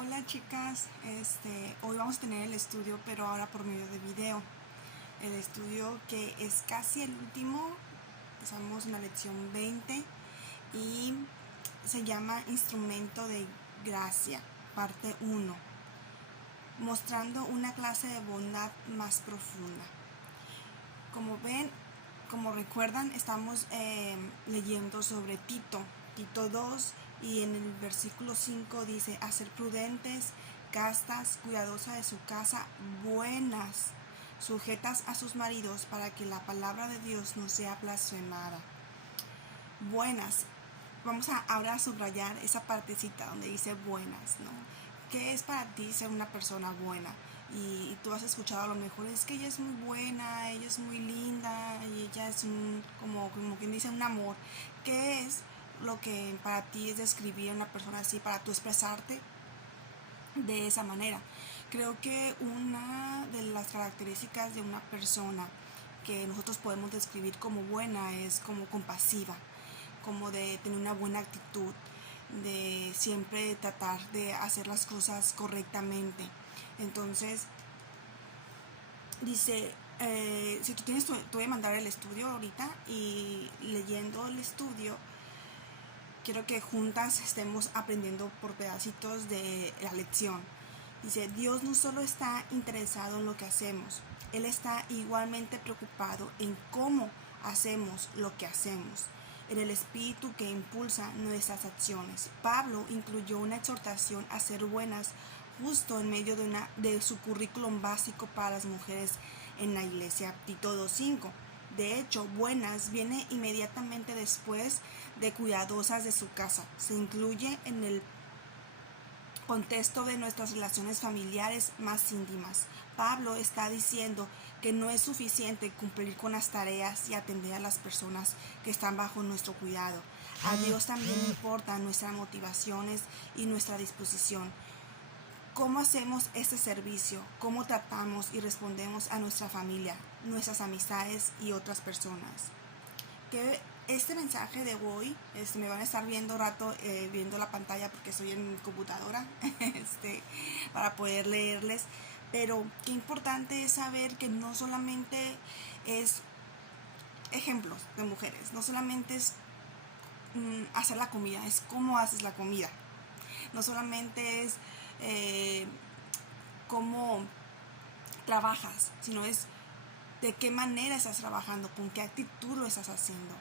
Hola chicas, hoy vamos a tener el estudio, pero ahora por medio de video. El estudio que es casi el último, estamos en la lección 20 y se llama Instrumento de Gracia, parte 1, mostrando una clase de bondad más profunda. Como ven, como recuerdan, estamos leyendo sobre Tito 2, y en el versículo 5 dice: a ser prudentes, castas, cuidadosas de su casa, buenas, sujetas a sus maridos, para que la palabra de Dios no sea blasfemada. Buenas. Vamos a ahora subrayar esa partecita donde dice buenas, ¿no? ¿Qué es para ti ser una persona buena? Y tú has escuchado a lo mejor: es que ella es muy buena, ella es muy linda, y ella es como quien dice, un amor. ¿Qué es lo que para ti es describir a una persona así, para tú expresarte de esa manera? Creo que una de las características de una persona que nosotros podemos describir como buena es como compasiva, como de tener una buena actitud, de siempre tratar de hacer las cosas correctamente. Entonces, dice, si tú tienes, te voy a mandar el estudio ahorita, y leyendo el estudio, quiero que juntas estemos aprendiendo por pedacitos de la lección. Dice: Dios no solo está interesado en lo que hacemos, Él está igualmente preocupado en cómo hacemos lo que hacemos, en el espíritu que impulsa nuestras acciones. Pablo incluyó una exhortación a ser buenas justo en medio de su currículum básico para las mujeres en la iglesia, Tito 2:5. De hecho, buenas viene inmediatamente después de cuidadosas de su casa. Se incluye en el contexto de nuestras relaciones familiares más íntimas. Pablo está diciendo que no es suficiente cumplir con las tareas y atender a las personas que están bajo nuestro cuidado. A Dios también le importan nuestras motivaciones y nuestra disposición. ¿Cómo hacemos este servicio? ¿Cómo tratamos y respondemos a nuestra familia, nuestras amistades y otras personas? Que este mensaje de hoy, me van a estar viendo rato, viendo la pantalla porque estoy en mi computadora, para poder leerles. Pero qué importante es saber que no solamente es ejemplos de mujeres, no solamente es hacer la comida, es cómo haces la comida. No solamente es cómo trabajas, sino es de qué manera estás trabajando, con qué actitud lo estás haciendo.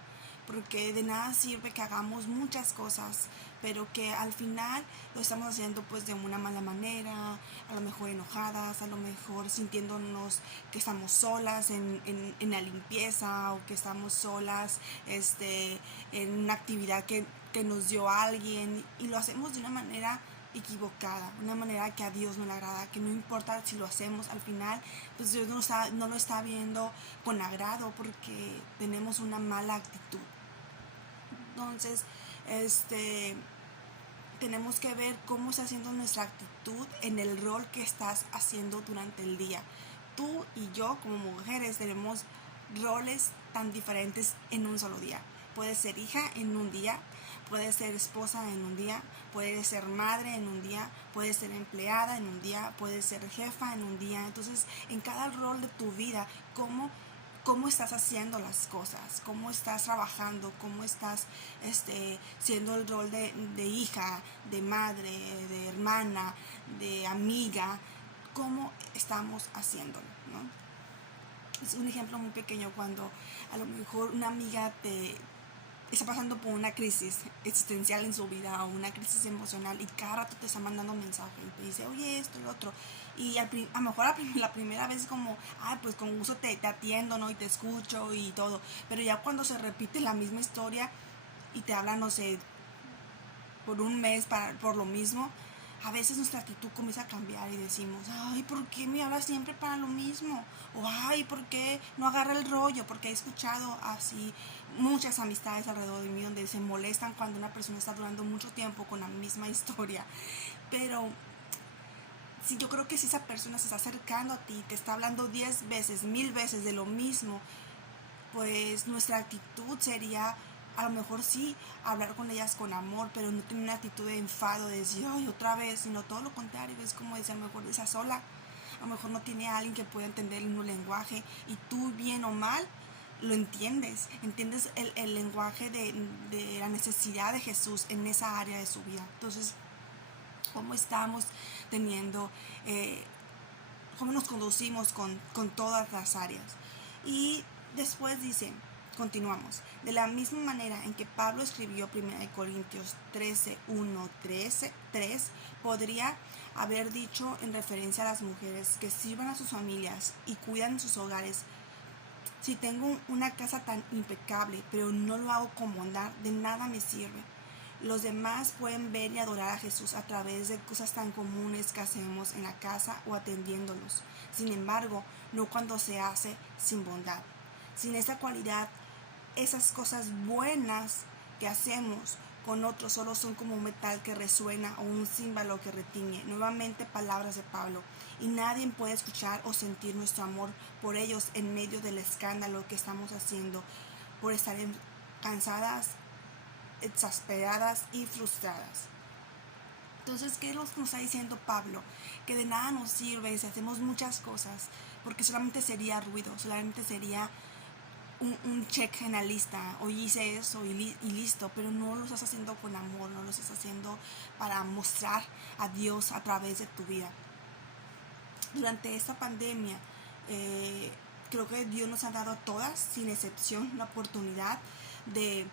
Porque de nada sirve que hagamos muchas cosas, pero que al final lo estamos haciendo pues de una mala manera, a lo mejor enojadas, a lo mejor sintiéndonos que estamos solas en la limpieza, o que estamos solas en una actividad que nos dio alguien, y lo hacemos de una manera equivocada, una manera que a Dios no le agrada, que no importa si lo hacemos, al final pues Dios no lo está viendo con agrado, porque tenemos una mala actitud. Entonces, tenemos que ver cómo está haciendo nuestra actitud en el rol que estás haciendo durante el día. Tú y yo como mujeres tenemos roles tan diferentes en un solo día. Puedes ser hija en un día, puedes ser esposa en un día, puedes ser madre en un día, puedes ser empleada en un día, puedes ser jefa en un día. Entonces, en cada rol de tu vida, cómo estás haciendo las cosas, cómo estás trabajando, cómo estás siendo el rol de hija, de madre, de hermana, de amiga, cómo estamos haciéndolo, ¿no? Es un ejemplo muy pequeño: cuando a lo mejor una amiga te está pasando por una crisis existencial en su vida, o una crisis emocional, y cada rato te está mandando mensaje y te dice: oye, esto y lo otro, y a lo mejor la primera vez como, pues con gusto te atiendo, ¿no? Y te escucho y todo, pero ya cuando se repite la misma historia y te habla, no sé, por un mes por lo mismo, a veces nuestra actitud comienza a cambiar y decimos: ay, ¿por qué me habla siempre para lo mismo? O ay, ¿por qué no agarra el rollo? Porque he escuchado así muchas amistades alrededor de mí donde se molestan cuando una persona está durando mucho tiempo con la misma historia. Pero si yo creo que si esa persona se está acercando a ti, te está hablando 10 veces, 1000 veces de lo mismo, pues nuestra actitud sería a lo mejor sí hablar con ellas con amor, pero no tener una actitud de enfado, de decir, ay, otra vez, sino todo lo contrario. Es como decir, a lo mejor esa sola, a lo mejor no tiene a alguien que pueda entender el mismo lenguaje, y tú, bien o mal, lo entiendes el lenguaje de la necesidad de Jesús en esa área de su vida. Entonces, ¿cómo estamos teniendo, cómo nos conducimos con todas las áreas? Y después dice, continuamos, de la misma manera en que Pablo escribió 1 Corintios 13, 1, 13, 3, podría haber dicho en referencia a las mujeres que sirvan a sus familias y cuidan sus hogares: si tengo una casa tan impecable, pero no lo hago comodar, de nada me sirve. Los demás pueden ver y adorar a Jesús a través de cosas tan comunes que hacemos en la casa o atendiéndolos. Sin embargo, no cuando se hace sin bondad. Sin esa cualidad, esas cosas buenas que hacemos con otros solo son como un metal que resuena o un címbalo que retiñe. Nuevamente, palabras de Pablo. Y nadie puede escuchar o sentir nuestro amor por ellos en medio del escándalo que estamos haciendo, por estar cansadas, exasperadas y frustradas. Entonces, ¿qué nos está diciendo Pablo? Que de nada nos sirve si hacemos muchas cosas, porque solamente sería ruido, solamente sería un check en la lista. Hoy hice eso y listo, pero no lo estás haciendo con amor, no lo estás haciendo para mostrar a Dios a través de tu vida. Durante esta pandemia, creo que Dios nos ha dado a todas, sin excepción, la oportunidad de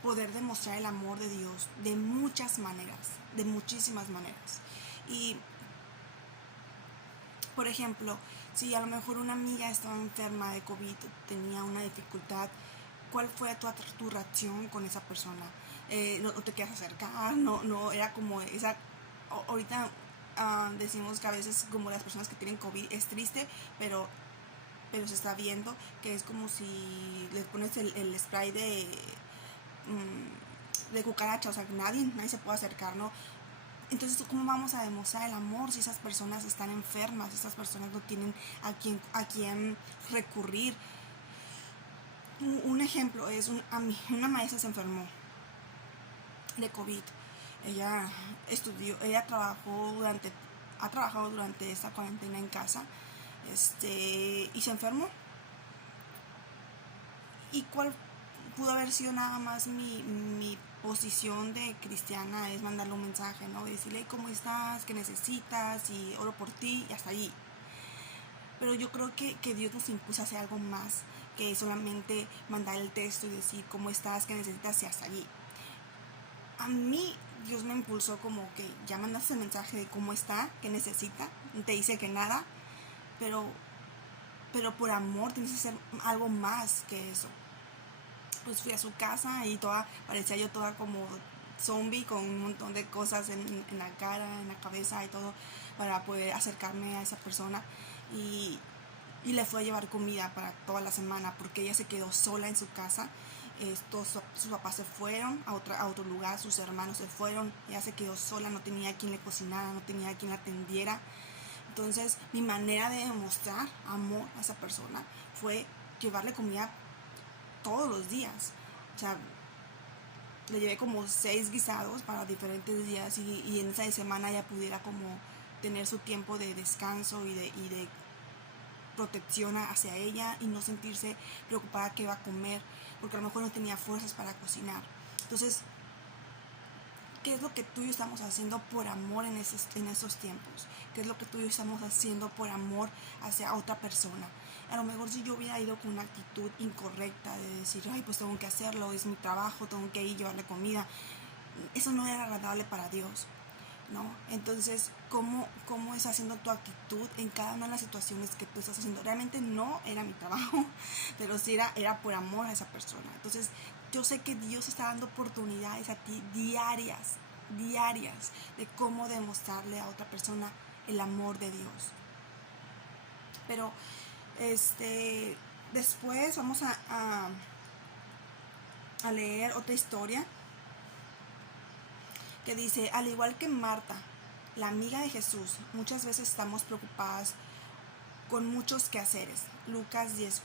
poder demostrar el amor de Dios de muchas maneras, de muchísimas maneras. Y, por ejemplo, si a lo mejor una amiga estaba enferma de COVID, tenía una dificultad, ¿cuál fue tu reacción con esa persona? No te quieras acercar, no era como esa. Ahorita decimos que a veces, como las personas que tienen COVID, es triste, pero se está viendo que es como si les pones el spray de cucaracha, o sea, que nadie se puede acercar, ¿no? Entonces, ¿cómo vamos a demostrar el amor si esas personas están enfermas, si esas personas no tienen a quien recurrir? Un ejemplo es, una maestra se enfermó de COVID. Ella ha trabajado durante esta cuarentena en casa, y se enfermó. ¿Y cuál pudo haber sido nada más mi posición de cristiana? Es mandarle un mensaje, ¿no? Decirle, ¿cómo estás? ¿Qué necesitas? Y oro por ti, y hasta allí. Pero yo creo que Dios nos impulsa a hacer algo más que solamente mandar el texto y decir, ¿cómo estás? ¿Qué necesitas? Y hasta allí. A mí Dios me impulsó como que ya mandaste el mensaje de cómo está, qué necesita, te dice que nada, pero por amor tienes que hacer algo más que eso. Pues fui a su casa y parecía yo toda como zombie, con un montón de cosas en la cara, en la cabeza y todo, para poder acercarme a esa persona, y le fue a llevar comida para toda la semana, porque ella se quedó sola en su casa. Sus papás se fueron a otro lugar, sus hermanos se fueron, ella se quedó sola, no tenía quien le cocinara, no tenía quien la atendiera. Entonces, mi manera de demostrar amor a esa persona fue llevarle comida todos los días. O sea, le llevé como 6 guisados para diferentes días, y en esa semana ella pudiera como tener su tiempo de descanso y de protección hacia ella, y no sentirse preocupada qué va a comer, porque a lo mejor no tenía fuerzas para cocinar. Entonces, ¿qué es lo que tú y yo estamos haciendo por amor en esos tiempos? ¿Qué es lo que tú y yo estamos haciendo por amor hacia otra persona? A lo mejor si yo hubiera ido con una actitud incorrecta de decir, ay, pues tengo que hacerlo, es mi trabajo, tengo que ir llevarle comida, eso no era agradable para Dios, ¿no? Entonces, ¿cómo es haciendo tu actitud en cada una de las situaciones que tú estás haciendo? Realmente no era mi trabajo, pero sí era por amor a esa persona. Entonces, yo sé que Dios está dando oportunidades a ti diarias, de cómo demostrarle a otra persona el amor de Dios. Pero, después vamos a leer otra historia que dice, al igual que Marta, la amiga de Jesús, muchas veces estamos preocupadas con muchos quehaceres. Lucas 10:40.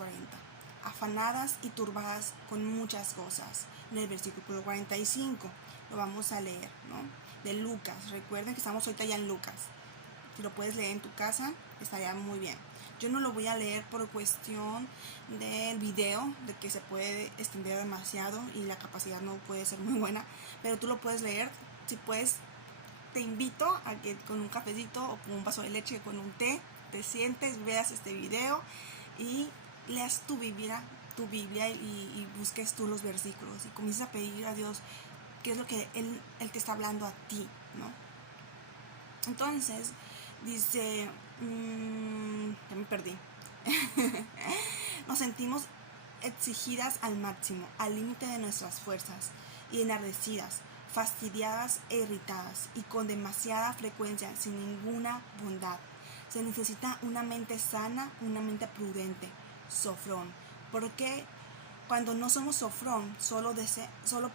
afanadas y turbadas con muchas cosas. En el versículo 45 lo vamos a leer, ¿no? De Lucas. Recuerden que estamos ahorita ya en Lucas. Si lo puedes leer en tu casa, estaría muy bien. Yo no lo voy a leer por cuestión del video, de que se puede extender demasiado y la capacidad no puede ser muy buena, pero tú lo puedes leer. Si puedes, te invito a que con un cafecito o con un vaso de leche, con un té, te sientes, veas este video y leas tu Biblia y busques tú los versículos y comiences a pedir a Dios qué es lo que Él te está hablando a ti, ¿no? Entonces, dice, ya me perdí. Nos sentimos exigidas al máximo, al límite de nuestras fuerzas, y enardecidas, fastidiadas e irritadas, y con demasiada frecuencia, sin ninguna bondad. Se necesita una mente sana, una mente prudente, Sofrón, porque cuando no somos Sofrón, solo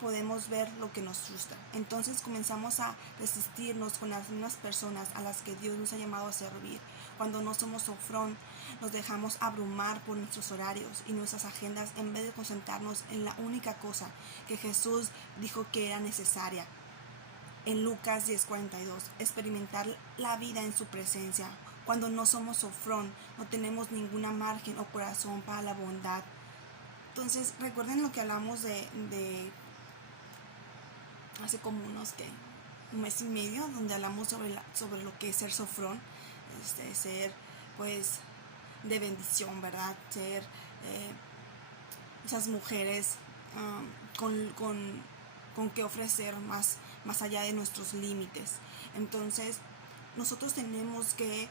podemos ver lo que nos frustra. Entonces comenzamos a resistirnos con las mismas personas a las que Dios nos ha llamado a servir. Cuando no somos Sofrón, nos dejamos abrumar por nuestros horarios y nuestras agendas en vez de concentrarnos en la única cosa que Jesús dijo que era necesaria. En Lucas 10:42, experimentar la vida en su presencia. Cuando no somos Sofrón, no tenemos ninguna margen o corazón para la bondad. Entonces, recuerden lo que hablamos de hace como un mes y medio, donde hablamos sobre lo que es ser Sofrón, ser pues de bendición, ¿verdad? Ser esas mujeres con que ofrecer más allá de nuestros límites. Entonces, nosotros tenemos que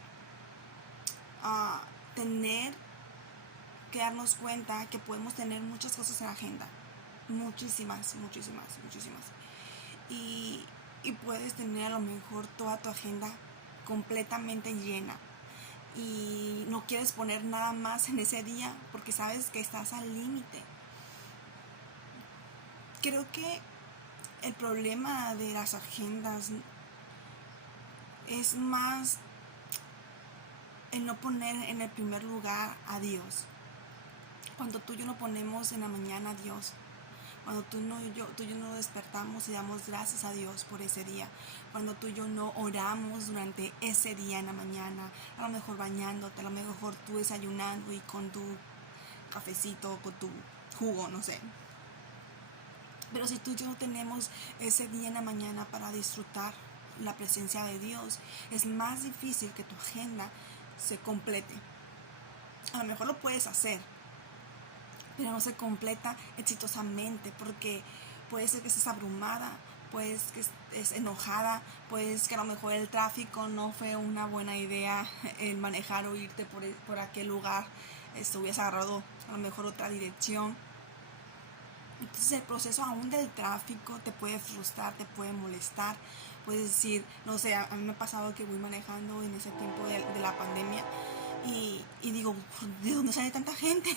darnos cuenta que podemos tener muchas cosas en la agenda, muchísimas. Y puedes tener a lo mejor toda tu agenda completamente llena y no quieres poner nada más en ese día porque sabes que estás al límite. Creo que el problema de las agendas es más el no poner en el primer lugar a Dios. Cuando tú y yo no ponemos en la mañana a Dios, cuando tú y yo no despertamos y damos gracias a Dios por ese día, cuando tú y yo no oramos durante ese día en la mañana, a lo mejor bañándote, a lo mejor tú desayunando y con tu cafecito, con tu jugo, no sé. Pero si tú y yo no tenemos ese día en la mañana para disfrutar la presencia de Dios, es más difícil que tu agenda se complete. A lo mejor lo puedes hacer, pero no se completa exitosamente porque puede ser que estés abrumada, puede que estés enojada, puede que a lo mejor el tráfico no fue una buena idea el manejar o irte por aquel lugar, hubieras agarrado a lo mejor otra dirección. Entonces el proceso aún del tráfico te puede frustrar, te puede molestar, puedes decir, no sé, a mí me ha pasado que voy manejando en ese tiempo de la pandemia y digo, ¿de dónde sale tanta gente?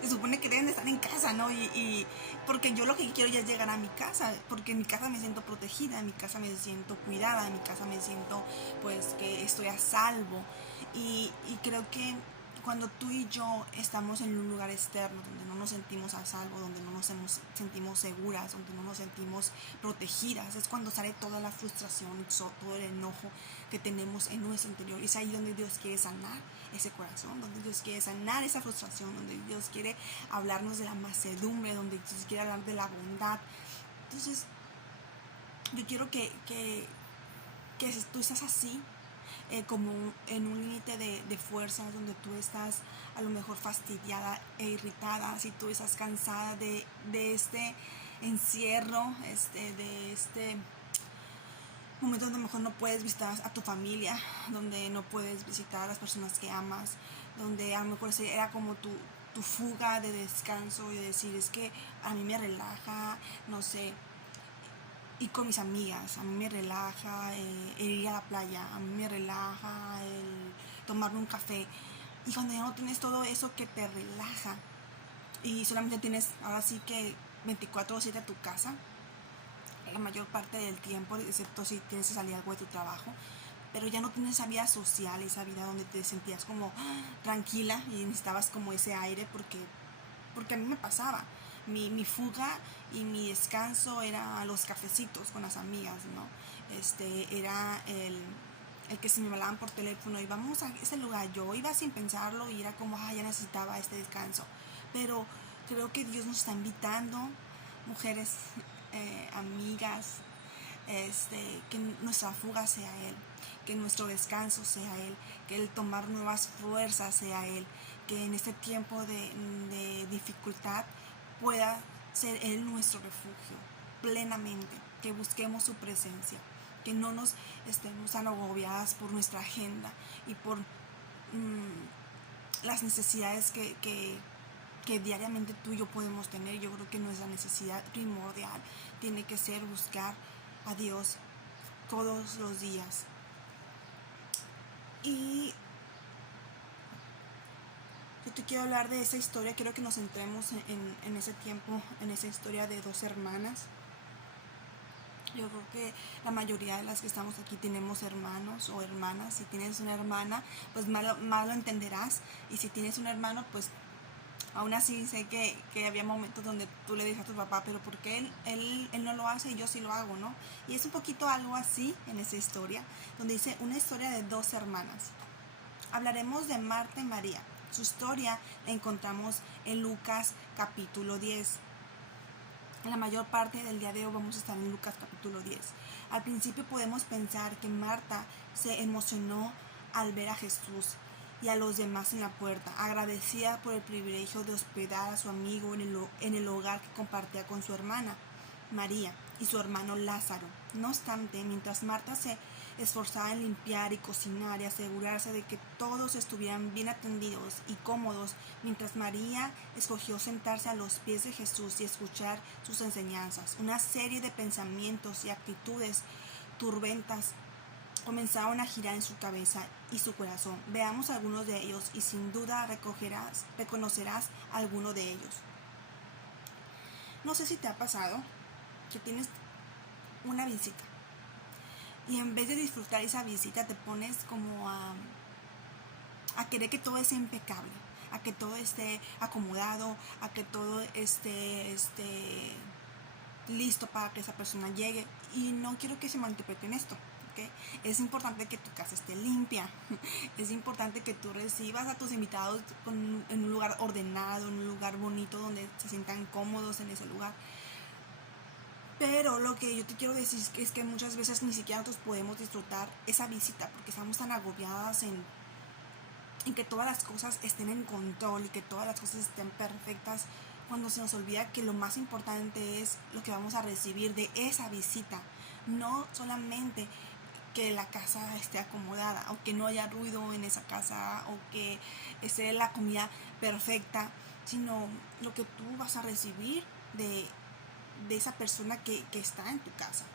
Se supone que deben de estar en casa, ¿no? Y porque yo lo que quiero ya es llegar a mi casa, porque en mi casa me siento protegida, en mi casa me siento cuidada, en mi casa me siento pues que estoy a salvo y creo que cuando tú y yo estamos en un lugar externo donde no nos sentimos a salvo, donde no nos sentimos seguras, donde no nos sentimos protegidas, es cuando sale toda la frustración, todo el enojo que tenemos en nuestro interior. Es ahí donde Dios quiere sanar ese corazón, donde Dios quiere sanar esa frustración, donde Dios quiere hablarnos de la mansedumbre, donde Dios quiere hablar de la bondad. Entonces, yo quiero que si tú estás así, como en un límite de fuerzas donde tú estás a lo mejor fastidiada e irritada, si tú estás cansada de este encierro, de este momento donde a lo mejor no puedes visitar a tu familia, donde no puedes visitar a las personas que amas, donde a lo mejor era como tu fuga de descanso y de decir, es que a mí me relaja, no sé, y con mis amigas, a mí me relaja el ir a la playa, a mí me relaja el tomarme un café. Y cuando ya no tienes todo eso que te relaja y solamente tienes ahora sí que 24/7 a tu casa, la mayor parte del tiempo, excepto si tienes que salir algo de tu trabajo, pero ya no tienes esa vida social, esa vida donde te sentías como tranquila y necesitabas como ese aire porque porque a mí me pasaba. Mi fuga y mi descanso era los cafecitos con las amigas, ¿no? Era el que se me hablaban por teléfono y vamos a ese lugar. Yo iba sin pensarlo y era como, ya necesitaba este descanso. Pero creo que Dios nos está invitando, mujeres, amigas, que nuestra fuga sea Él, que nuestro descanso sea Él, que el tomar nuevas fuerzas sea Él, que en este tiempo de dificultad pueda ser Él nuestro refugio plenamente, que busquemos su presencia, que no nos estemos tan agobiadas por nuestra agenda y por las necesidades que diariamente tú y yo podemos tener. Yo creo que nuestra necesidad primordial tiene que ser buscar a Dios todos los días. Y yo te quiero hablar de esa historia. Quiero que nos centremos en ese tiempo, en esa historia de dos hermanas. Yo creo que la mayoría de las que estamos aquí tenemos hermanos o hermanas. Si tienes una hermana, pues más lo entenderás. Y si tienes un hermano, pues aún así sé que había momentos donde tú le dices a tu papá, pero ¿por qué él no lo hace y yo sí lo hago, no? Y es un poquito algo así en esa historia, donde dice una historia de dos hermanas. Hablaremos de Marta y María. Su historia la encontramos en Lucas capítulo 10. La mayor parte del día de hoy vamos a estar en Lucas capítulo 10. Al principio podemos pensar que Marta se emocionó al ver a Jesús y a los demás en la puerta, agradecida por el privilegio de hospedar a su amigo en el hogar que compartía con su hermana María y su hermano Lázaro. No obstante, mientras Marta se esforzaba en limpiar y cocinar y asegurarse de que todos estuvieran bien atendidos y cómodos, mientras María escogió sentarse a los pies de Jesús y escuchar sus enseñanzas, una serie de pensamientos y actitudes turbentas comenzaron a girar en su cabeza y su corazón. Veamos algunos de ellos y sin duda reconocerás alguno de ellos. No sé si te ha pasado que tienes una visita y en vez de disfrutar esa visita te pones como a querer que todo esté impecable, a que todo esté acomodado, a que todo esté listo para que esa persona llegue. Y no quiero que se malinterpreten esto, ¿okay? Es importante que tu casa esté limpia, es importante que tú recibas a tus invitados en un lugar ordenado, en un lugar bonito donde se sientan cómodos en ese lugar. Pero lo que yo te quiero decir es que muchas veces ni siquiera nosotros podemos disfrutar esa visita porque estamos tan agobiadas en que todas las cosas estén en control y que todas las cosas estén perfectas, cuando se nos olvida que lo más importante es lo que vamos a recibir de esa visita. No solamente que la casa esté acomodada o que no haya ruido en esa casa o que esté la comida perfecta, sino lo que tú vas a recibir de esa persona que está en tu casa.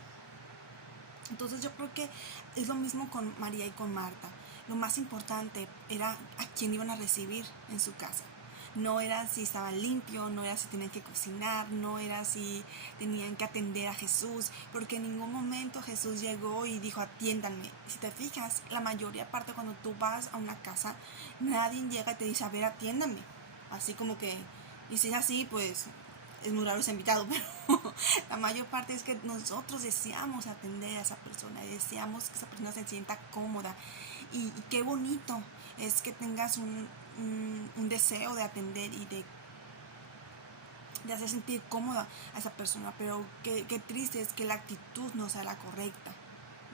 Entonces yo creo que es lo mismo con María y con Marta. Lo más importante era a quién iban a recibir en su casa. No era si estaban limpios, no era si tenían que cocinar, no era si tenían que atender a Jesús, porque en ningún momento Jesús llegó y dijo atiéndanme. Si te fijas, la mayoría parte cuando tú vas a una casa, nadie llega y te dice, a ver, atiéndame. Así como que, y si es así, pues es muy raro ese invitado, pero la mayor parte es que nosotros deseamos atender a esa persona, deseamos que esa persona se sienta cómoda y qué bonito es que tengas un deseo de atender y de hacer sentir cómoda a esa persona, pero qué triste es que la actitud no sea la correcta,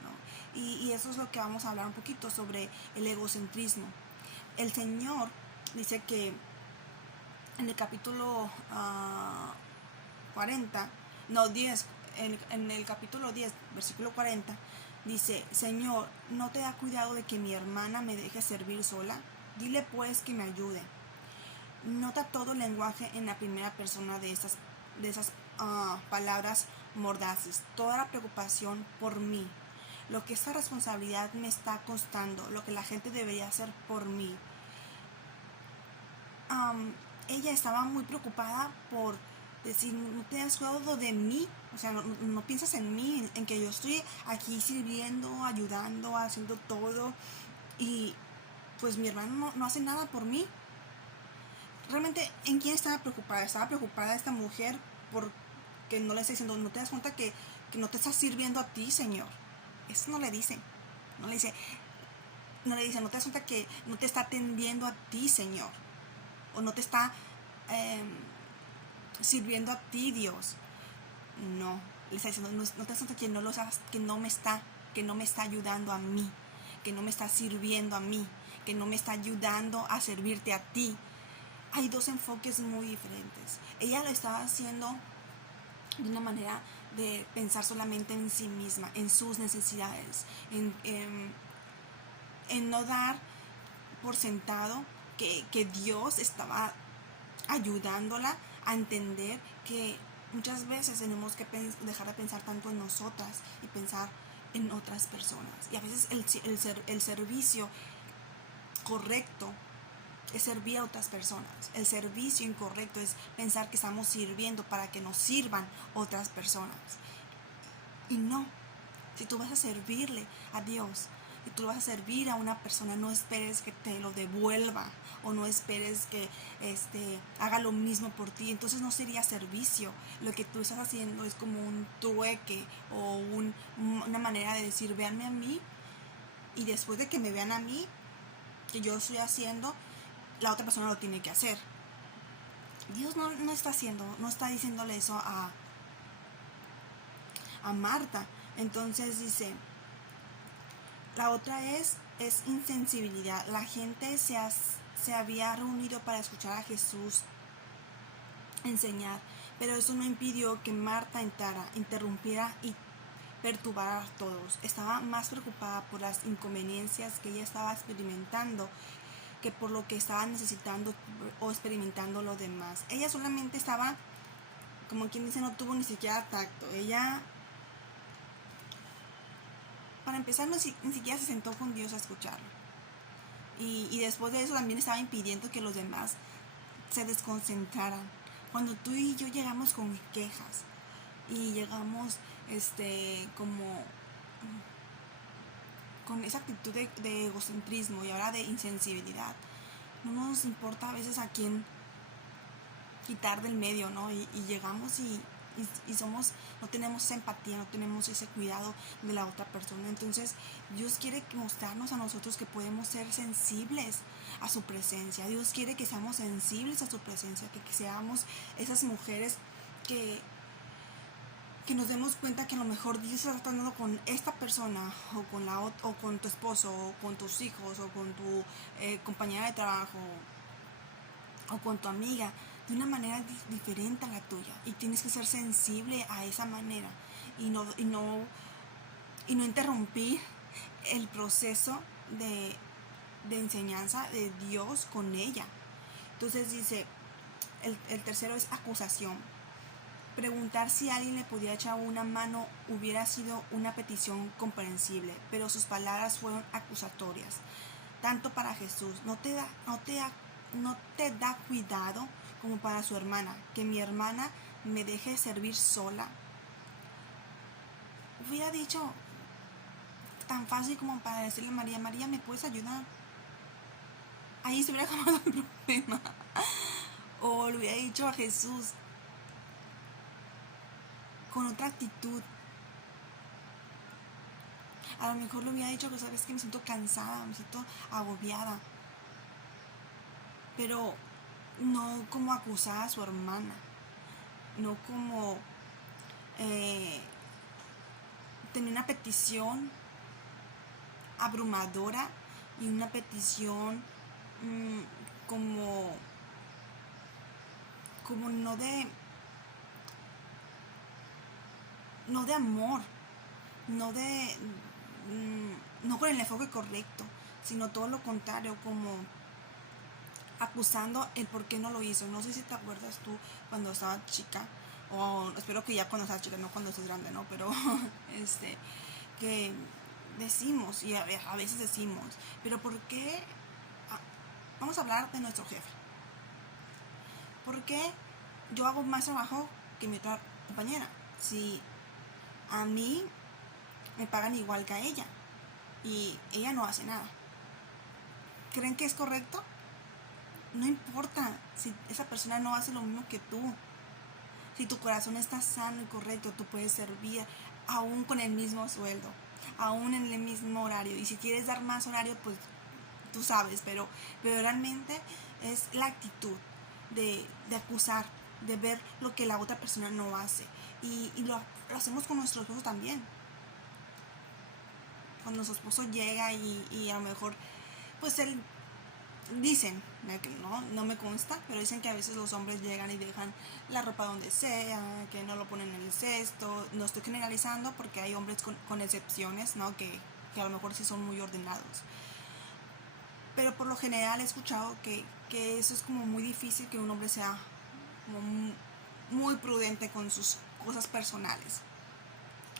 ¿no? Y eso es lo que vamos a hablar un poquito sobre el egocentrismo. El Señor dice que en el capítulo 10, en el capítulo 10, versículo 40, dice, Señor, ¿no te da cuidado de que mi hermana me deje servir sola? Dile pues que me ayude. Nota todo el lenguaje en la primera persona de esas palabras mordaces, toda la preocupación por mí, lo que esta responsabilidad me está costando, lo que la gente debería hacer por mí. Ella estaba muy preocupada por decir, no te das cuidado de mí, o sea, no piensas en mí, en que yo estoy aquí sirviendo, ayudando, haciendo todo y pues mi hermano no hace nada por mí. realmente, ¿en quién estaba preocupada? Estaba preocupada esta mujer porque no le está diciendo, no te das cuenta que no te está sirviendo a ti, Señor. Eso no le dice. No le dice, no te das cuenta que no te está atendiendo a ti, Señor. O no te está sirviendo a ti, Dios. No, le está diciendo, no te das cuenta que no me está ayudando a mí, que no me está sirviendo a mí, que no me está ayudando a servirte a ti. Hay dos enfoques muy diferentes. Ella lo estaba haciendo de una manera de pensar solamente en sí misma, en sus necesidades, en no dar por sentado que Dios estaba ayudándola a entender que muchas veces tenemos que dejar de pensar tanto en nosotras y pensar en otras personas. Y a veces el servicio correcto es servir a otras personas. El servicio incorrecto es pensar que estamos sirviendo para que nos sirvan otras personas. Y no, si tú vas a servirle a Dios y tú vas a servir a una persona, no esperes que te lo devuelva o no esperes que haga lo mismo por ti. Entonces no sería servicio. Lo que tú estás haciendo es como un trueque o una manera de decir, véanme a mí, y después de que me vean a mí, que yo estoy haciendo, la otra persona lo tiene que hacer. Dios no está diciéndole eso a Marta. Entonces dice, la otra es insensibilidad. La gente se había reunido para escuchar a Jesús enseñar, pero eso no impidió que Marta interrumpiera y perturbara a todos. Estaba más preocupada por las inconveniencias que ella estaba experimentando que por lo que estaba necesitando o experimentando lo demás. Ella solamente estaba, como quien dice, no tuvo ni siquiera tacto. Ella, para empezar, ni siquiera se sentó con Dios a escucharlo. Y después de eso también estaba impidiendo que los demás se desconcentraran. Cuando tú y yo llegamos con quejas y llegamos como con esa actitud de egocentrismo y ahora de insensibilidad, no nos importa a veces a quién quitar del medio, ¿no? Y llegamos y no tenemos esa empatía, no tenemos ese cuidado de la otra persona. Entonces Dios quiere mostrarnos a nosotros que podemos ser sensibles a su presencia. Dios quiere que seamos sensibles a su presencia, que seamos esas mujeres que nos demos cuenta que a lo mejor Dios está tratando con esta persona o con tu esposo o con tus hijos o con tu compañera de trabajo o con tu amiga de una manera diferente a la tuya, y tienes que ser sensible a esa manera y no interrumpir el proceso de enseñanza de Dios con ella. Entonces dice, el tercero es acusación. Preguntar si alguien le podía echar una mano hubiera sido una petición comprensible, pero sus palabras fueron acusatorias, tanto para Jesús. No te da cuidado como para su hermana, que mi hermana me deje servir sola. Hubiera dicho tan fácil como para decirle a María, María, ¿me puedes ayudar? Ahí se hubiera acabado el problema. O le hubiera dicho a Jesús con otra actitud. A lo mejor le hubiera dicho que sabes que me siento cansada, me siento agobiada, pero no como acusar a su hermana, no como tener una petición abrumadora y una petición como no de amor, no con el enfoque correcto, sino todo lo contrario, como acusando el por qué no lo hizo. No sé si te acuerdas tú cuando estaba chica, o espero que ya cuando estás chica, no cuando estés grande, ¿no? Pero que decimos, y a veces decimos, pero ¿por qué? Vamos a hablar de nuestro jefe. ¿Por qué yo hago más trabajo que mi otra compañera? Si a mí me pagan igual que a ella y ella no hace nada. ¿Creen que es correcto? no importa si esa persona no hace lo mismo que tú. Si tu corazón está sano y correcto, tú puedes servir aún con el mismo sueldo, aún en el mismo horario. Y si quieres dar más horario, pues tú sabes, pero realmente es la actitud de acusar, de ver lo que la otra persona no hace. Y lo hacemos con nuestro esposo también. Cuando nuestro esposo llega y a lo mejor, pues él dicen, no me consta, pero dicen que a veces los hombres llegan y dejan la ropa donde sea, que no lo ponen en el cesto. No estoy generalizando porque hay hombres con excepciones, ¿no? Que a lo mejor sí son muy ordenados. Pero por lo general he escuchado que eso es como muy difícil, que un hombre sea como muy prudente con sus cosas personales.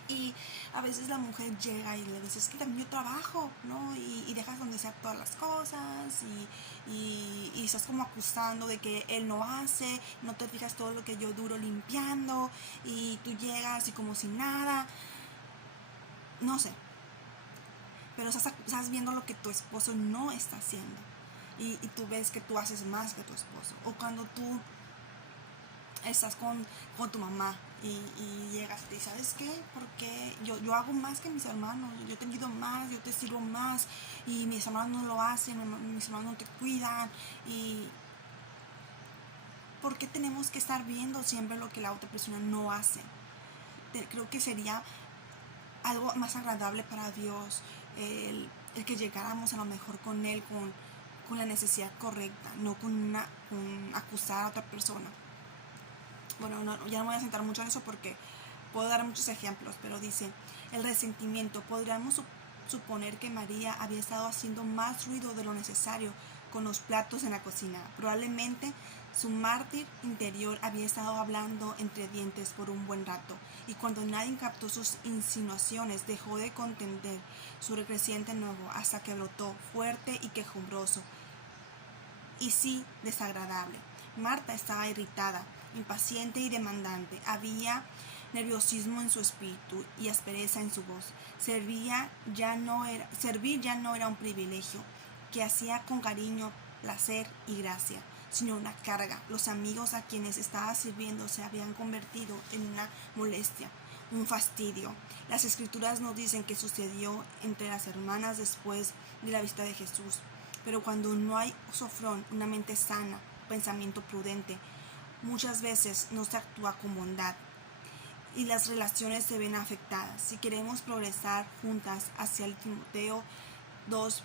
Y a veces la mujer llega y le dice, es que también yo trabajo, ¿no? Y dejas donde sea todas las cosas y estás como acusando de que él no hace, no te fijas todo lo que yo duro limpiando y tú llegas y como si nada, no sé. Pero estás viendo lo que tu esposo no está haciendo y tú ves que tú haces más que tu esposo. O cuando tú estás con tu mamá y llegas y te dices, ¿sabes qué? Porque yo hago más que mis hermanos, yo te ayudo más, yo te sirvo más y mis hermanos no lo hacen, mis hermanos no te cuidan. Y ¿por qué tenemos que estar viendo siempre lo que la otra persona no hace? Creo que sería algo más agradable para Dios el que llegáramos a lo mejor con Él con la necesidad correcta, no con acusar a otra persona. Bueno, ya no voy a sentar mucho en eso porque puedo dar muchos ejemplos, pero dice, el resentimiento. Podríamos suponer que María había estado haciendo más ruido de lo necesario con los platos en la cocina. Probablemente su mártir interior había estado hablando entre dientes por un buen rato, y cuando nadie captó sus insinuaciones, dejó de contener su recreciente enojo hasta que brotó fuerte y quejumbroso, y sí desagradable. Marta estaba irritada, impaciente y demandante. Había nerviosismo en su espíritu y aspereza en su voz. Servir ya no era un privilegio que hacía con cariño, placer y gracia, sino una carga. Los amigos a quienes estaba sirviendo se habían convertido en una molestia, un fastidio. Las escrituras nos dicen que sucedió entre las hermanas después de la visita de Jesús. Pero cuando no hay sofrón, una mente sana, pensamiento prudente, muchas veces no se actúa con bondad y las relaciones se ven afectadas. Si queremos progresar juntas hacia el Timoteo 2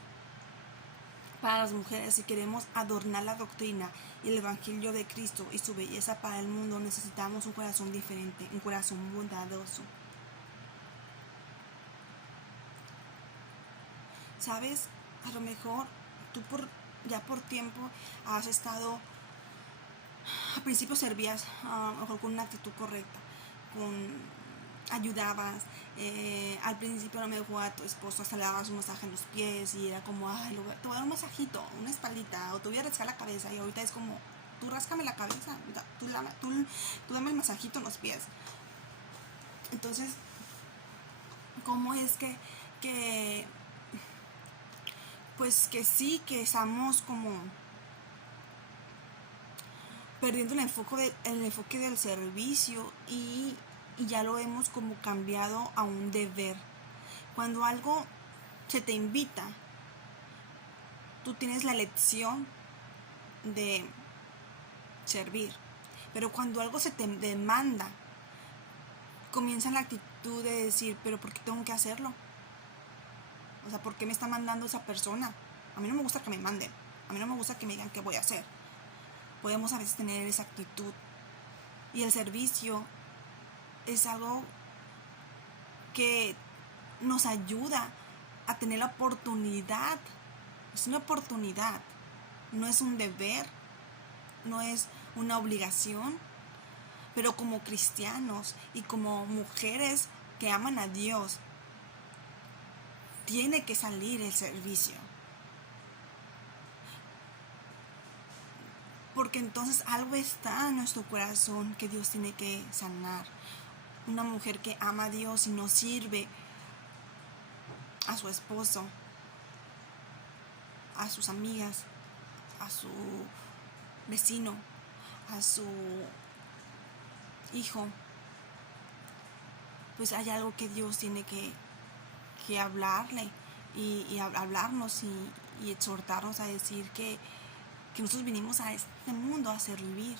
para las mujeres, si queremos adornar la doctrina y el evangelio de Cristo y su belleza para el mundo, necesitamos un corazón diferente, un corazón bondadoso. ¿Sabes? A lo mejor tú ya por tiempo has estado, al principio servías a lo mejor con una actitud correcta, ayudabas, al principio a lo mejor a tu esposo hasta le dabas un masaje en los pies y era como, ay, te voy a dar un masajito, una espaldita, o te voy a rascar la cabeza, y ahorita es como, tú ráscame la cabeza, tú dame el masajito en los pies. Entonces, ¿cómo es que pues que sí, que estamos como perdiendo el enfoque del servicio y ya lo hemos como cambiado a un deber? Cuando algo se te invita, tú tienes la elección de servir, pero cuando algo se te demanda, comienza la actitud de decir, pero ¿por qué tengo que hacerlo? O sea, ¿por qué me está mandando esa persona? A mí no me gusta que me manden, a mí no me gusta que me digan qué voy a hacer. Podemos a veces tener esa actitud, y el servicio es algo que nos ayuda a tener la oportunidad. Es una oportunidad, no es un deber, no es una obligación. Pero como cristianos y como mujeres que aman a Dios, tiene que salir el servicio. Porque entonces algo está en nuestro corazón que Dios tiene que sanar. Una mujer que ama a Dios y no sirve a su esposo, a sus amigas, a su vecino, a su hijo, pues hay algo que Dios tiene que hablarle y hablarnos y exhortarnos a decir que nosotros vinimos a este mundo a servir.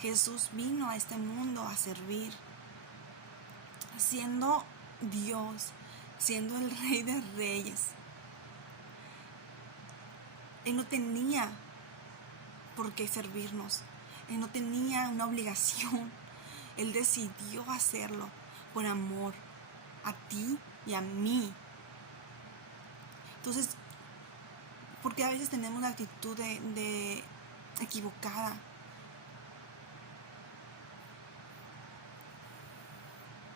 Jesús vino a este mundo a servir, siendo Dios, siendo el Rey de Reyes. Él no tenía por qué servirnos, Él no tenía una obligación, Él decidió hacerlo por amor a ti y a mí. Entonces, porque a veces tenemos la actitud de equivocada,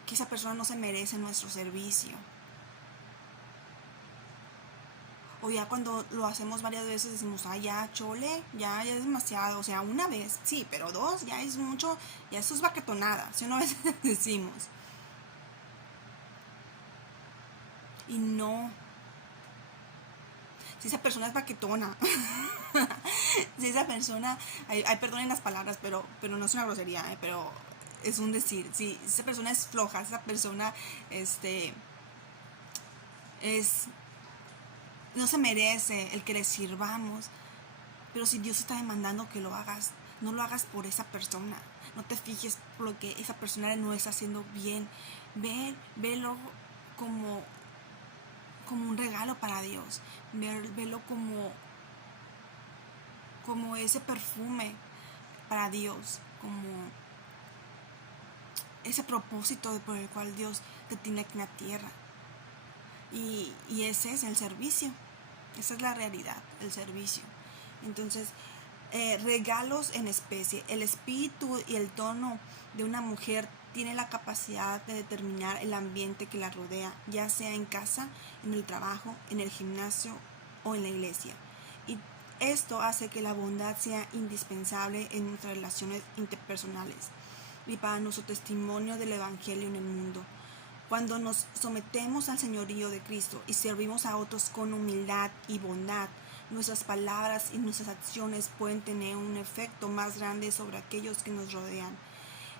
que esa persona no se merece nuestro servicio. O ya cuando lo hacemos varias veces decimos, ya chole, ya es demasiado. O sea, una vez, sí, pero dos ya es mucho, ya eso es baquetonada. Si una vez decimos. Y no. Si esa persona es baquetona, si esa persona, perdonen las palabras, pero no es una grosería, pero es un decir. Si esa persona es floja, esa persona no se merece el que le sirvamos. Pero si Dios está demandando que lo hagas, no lo hagas por esa persona. No te fijes por lo que esa persona no está haciendo bien. Velo como un regalo para Dios. Velo como ese perfume para Dios, como ese propósito por el cual Dios te tiene aquí en la tierra. Y ese es el servicio. Esa es la realidad, el servicio. Entonces, regalos en especie. El espíritu y el tono de una mujer tiene la capacidad de determinar el ambiente que la rodea, ya sea en casa, en el trabajo, en el gimnasio o en la iglesia. Y esto hace que la bondad sea indispensable en nuestras relaciones interpersonales y para nuestro testimonio del Evangelio en el mundo. Cuando nos sometemos al señorío de Cristo y servimos a otros con humildad y bondad, nuestras palabras y nuestras acciones pueden tener un efecto más grande sobre aquellos que nos rodean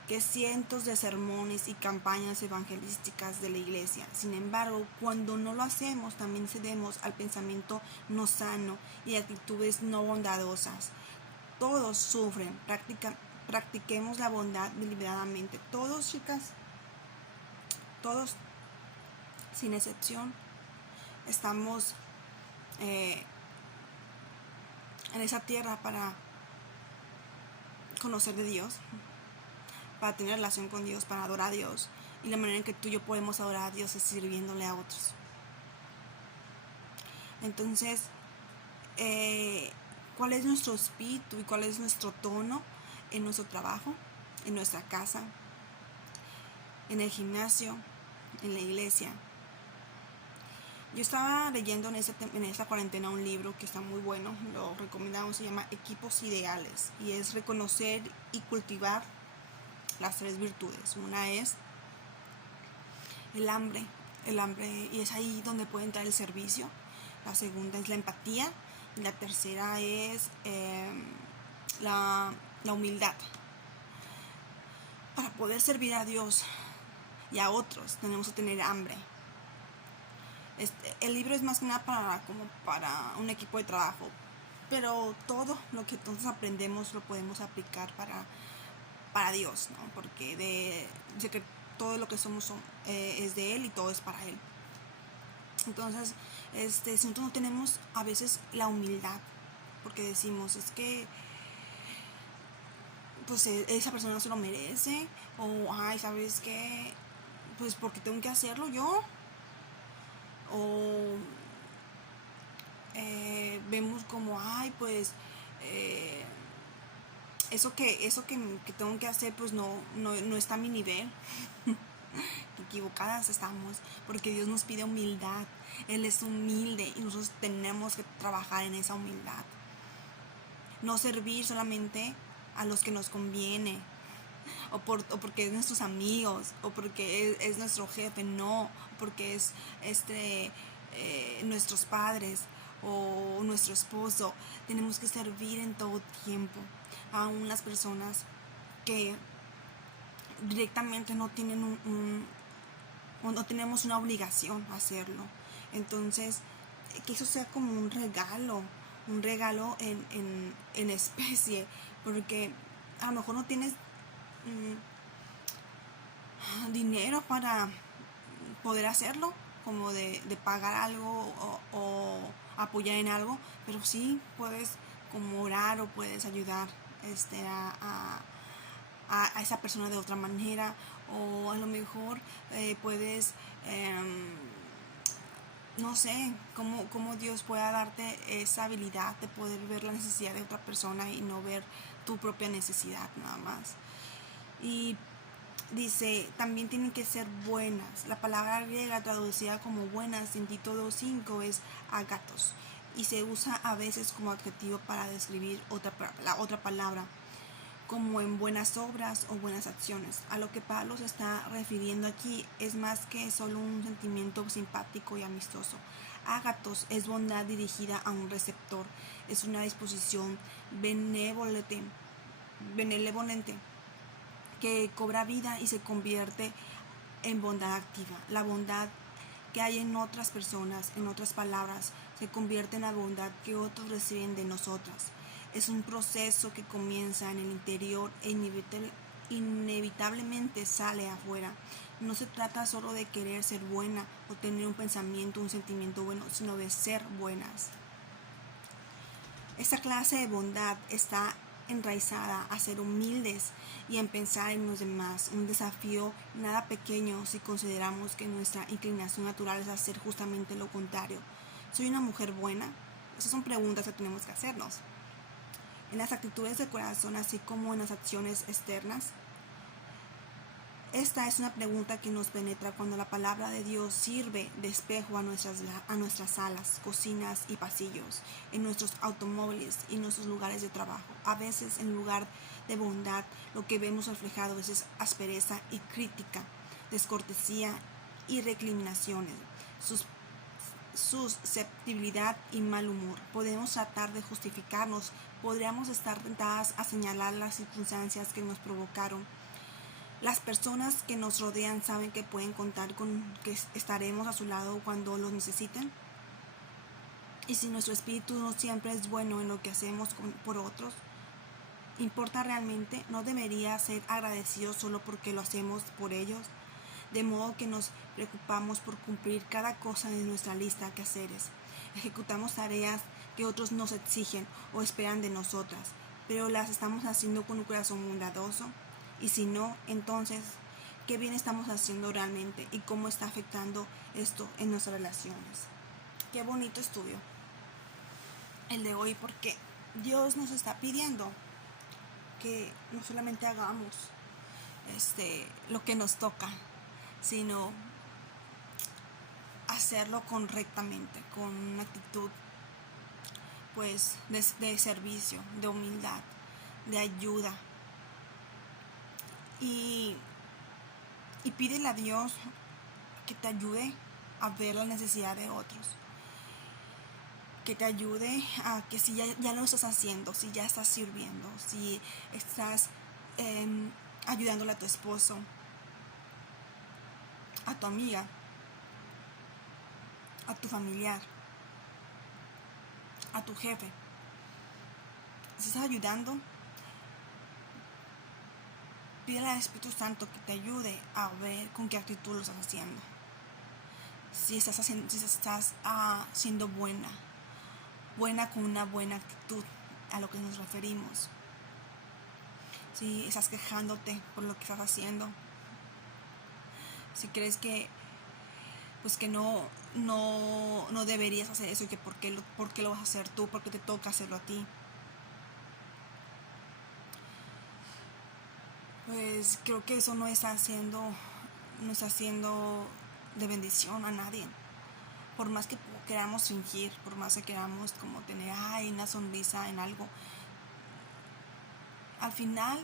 que cientos de sermones y campañas evangelísticas de la iglesia. Sin embargo, cuando no lo hacemos, también cedemos al pensamiento no sano y actitudes no bondadosas. Todos sufren. Practiquemos la bondad deliberadamente. Todos, chicas, todos, sin excepción, estamos en esa tierra para conocer de Dios, para tener relación con Dios, para adorar a Dios. Y la manera en que tú y yo podemos adorar a Dios es sirviéndole a otros. Entonces, ¿cuál es nuestro espíritu y cuál es nuestro tono en nuestro trabajo, en nuestra casa, en el gimnasio, en la iglesia? Yo estaba leyendo en esta cuarentena un libro que está muy bueno, lo recomendamos, se llama Equipos Ideales, y es reconocer y cultivar las 3 virtudes. Una es el hambre, y es ahí donde puede entrar el servicio. La segunda es la empatía, y la tercera es la humildad. Para poder servir a Dios y a otros tenemos que tener hambre. El libro es más que nada para un equipo de trabajo, pero todo lo que entonces aprendemos lo podemos aplicar para Dios, ¿no? Porque dice que todo lo que somos es de Él y todo es para Él. Entonces, si nosotros no tenemos a veces la humildad, porque decimos, es que pues esa persona no se lo merece, o ¿sabes qué? Pues porque tengo que hacerlo yo, o vemos como, pues eso que tengo que hacer pues no está a mi nivel. Equivocadas estamos, porque Dios nos pide humildad. Él es humilde y nosotros tenemos que trabajar en esa humildad. No servir solamente a los que nos conviene, o porque es nuestros amigos, o porque es nuestro jefe, no, porque es nuestros padres, o nuestro esposo. Tenemos que servir en todo tiempo, aún las personas que directamente no tienen no tenemos una obligación a hacerlo. Entonces, que eso sea como un regalo en especie, porque a lo mejor no tienes dinero para poder hacerlo, como de pagar algo o apoyar en algo, pero sí puedes como orar o puedes ayudar a esa persona de otra manera, o a lo mejor puedes no sé, cómo Dios pueda darte esa habilidad de poder ver la necesidad de otra persona y no ver tu propia necesidad nada más. Y dice, también tienen que ser buenas. La palabra griega traducida como buenas en Tito 2:5 es agatos y se usa a veces como adjetivo para describir la otra palabra, como en buenas obras o buenas acciones. A lo que Pablo se está refiriendo aquí es más que solo un sentimiento simpático y amistoso. Ágatos es bondad dirigida a un receptor, es una disposición benevolente que cobra vida y se convierte en bondad activa. La bondad que hay en otras personas, en otras palabras, se convierte en la bondad que otros reciben de nosotras. Es un proceso que comienza en el interior e inevitablemente sale afuera. No se trata solo de querer ser buena o tener un pensamiento, un sentimiento bueno, sino de ser buenas. Esta clase de bondad está enraizada a ser humildes y en pensar en los demás, un desafío nada pequeño si consideramos que nuestra inclinación natural es hacer justamente lo contrario. ¿Soy una mujer buena? Esas son preguntas que tenemos que hacernos. En las actitudes del corazón, así como en las acciones externas, esta es una pregunta que nos penetra cuando la palabra de Dios sirve de espejo a nuestras salas, cocinas y pasillos, en nuestros automóviles y nuestros lugares de trabajo. A veces, en lugar de bondad, lo que vemos reflejado es aspereza y crítica, descortesía y recriminaciones, susceptibilidad y mal humor. Podemos tratar de justificarnos, podríamos estar tentadas a señalar las circunstancias que nos provocaron. Las personas que nos rodean saben que pueden contar con que estaremos a su lado cuando los necesiten. Y si nuestro espíritu no siempre es bueno en lo que hacemos por otros, ¿importa realmente? ¿No debería ser agradecidos solo porque lo hacemos por ellos? De modo que nos preocupamos por cumplir cada cosa de nuestra lista de quehaceres. Ejecutamos tareas que otros nos exigen o esperan de nosotras, pero las estamos haciendo con un corazón bondadoso. Y si no, entonces, ¿qué bien estamos haciendo realmente y cómo está afectando esto en nuestras relaciones? Qué bonito estudio el de hoy, porque Dios nos está pidiendo que no solamente hagamos lo que nos toca, sino hacerlo correctamente, con una actitud pues de servicio, de humildad, de ayuda. Y pídele a Dios que te ayude a ver la necesidad de otros, que te ayude a que si ya lo estás haciendo, si ya estás sirviendo, si estás ayudándole a tu esposo, a tu amiga, a tu familiar, a tu jefe, si estás ayudando, pídele al Espíritu Santo que te ayude a ver con qué actitud lo estás haciendo. Si estás siendo buena con una buena actitud, a lo que nos referimos. Si estás quejándote por lo que estás haciendo, si crees que pues que no deberías hacer eso y que por qué lo vas a hacer tú, porque te toca hacerlo a ti, pues creo que eso no está haciendo de bendición a nadie. Por más que queramos fingir, por más que queramos como tener una sonrisa en algo, al final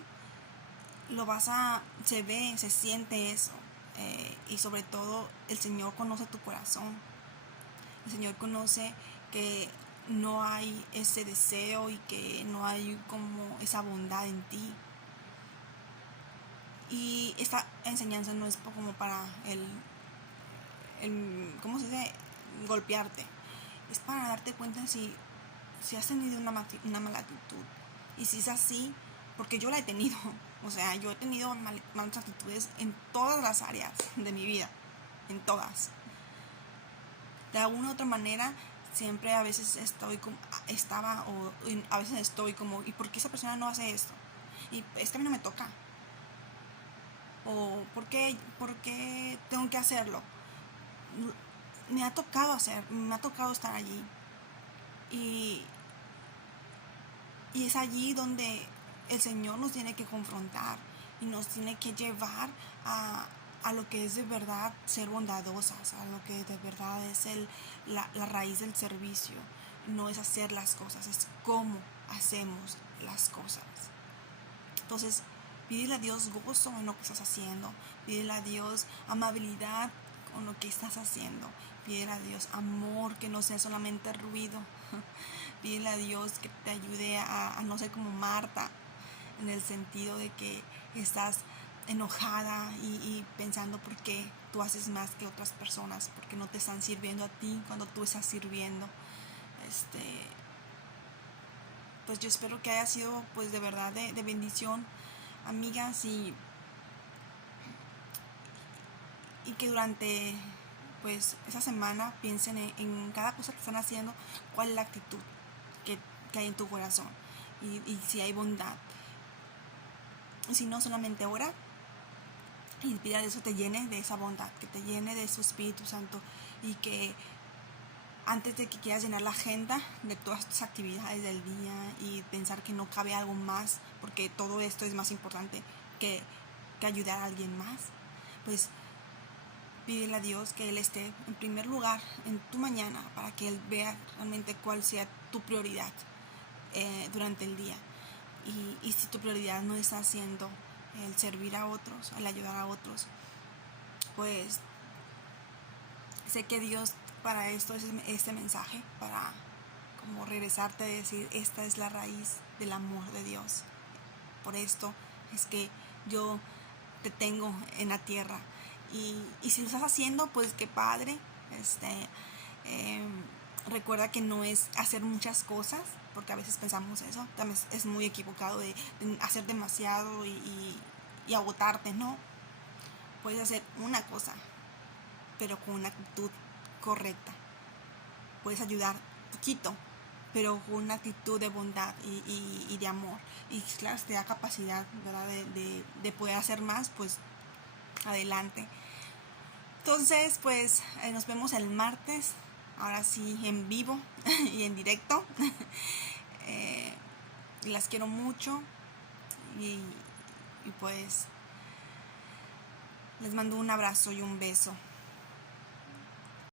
se ve, se siente eso. Y sobre todo el Señor conoce tu corazón. El Señor conoce que no hay ese deseo y que no hay como esa bondad en ti. Y esta enseñanza no es como para ¿cómo se dice? Golpearte. Es para darte cuenta si has tenido una mala actitud. Y si es así, porque yo la he tenido. O sea, yo he tenido malas actitudes en todas las áreas de mi vida. En todas. De alguna u otra manera, siempre a veces a veces estoy como, ¿y por qué esa persona no hace esto? Y es que a mí no me toca. O ¿por qué tengo que hacerlo? Me ha tocado estar allí. Y, y es allí donde el Señor nos tiene que confrontar y nos tiene que llevar a lo que es de verdad ser bondadosas, a lo que de verdad es la raíz del servicio. No es hacer las cosas, es cómo hacemos las cosas. Entonces, pídele a Dios gozo en lo que estás haciendo, pídele a Dios amabilidad con lo que estás haciendo, pídele a Dios amor, que no sea solamente ruido. Pídele a Dios que te ayude a no ser como Marta, en el sentido de que estás enojada y pensando por qué tú haces más que otras personas, porque no te están sirviendo a ti cuando tú estás sirviendo. Pues yo espero que haya sido pues de verdad de bendición, amigas, y que durante pues esa semana piensen en cada cosa que están haciendo, cuál es la actitud que hay en tu corazón y si hay bondad. Y si no, solamente ora y pida a Dios que te llene de esa bondad, que te llene de su Espíritu Santo, y que antes de que quieras llenar la agenda de todas tus actividades del día y pensar que no cabe algo más, porque todo esto es más importante que ayudar a alguien más, pues pídele a Dios que Él esté en primer lugar en tu mañana, para que Él vea realmente cuál sea tu prioridad durante el día. Y si tu prioridad no está siendo el servir a otros, el ayudar a otros, pues sé que Dios para esto es este mensaje, para como regresarte a decir, esta es la raíz del amor de Dios. Por esto es que yo te tengo en la tierra. Y si lo estás haciendo, pues qué padre. Recuerda que no es hacer muchas cosas, porque a veces pensamos eso. También es muy equivocado de hacer demasiado y agotarte, ¿no? Puedes hacer una cosa, pero con una actitud correcta. Puedes ayudar poquito, pero con una actitud de bondad y de amor. Y claro, si te da capacidad, ¿verdad?, de poder hacer más, pues adelante. Entonces, pues nos vemos el martes, ahora sí en vivo y en directo. Las quiero mucho y pues les mando un abrazo y un beso.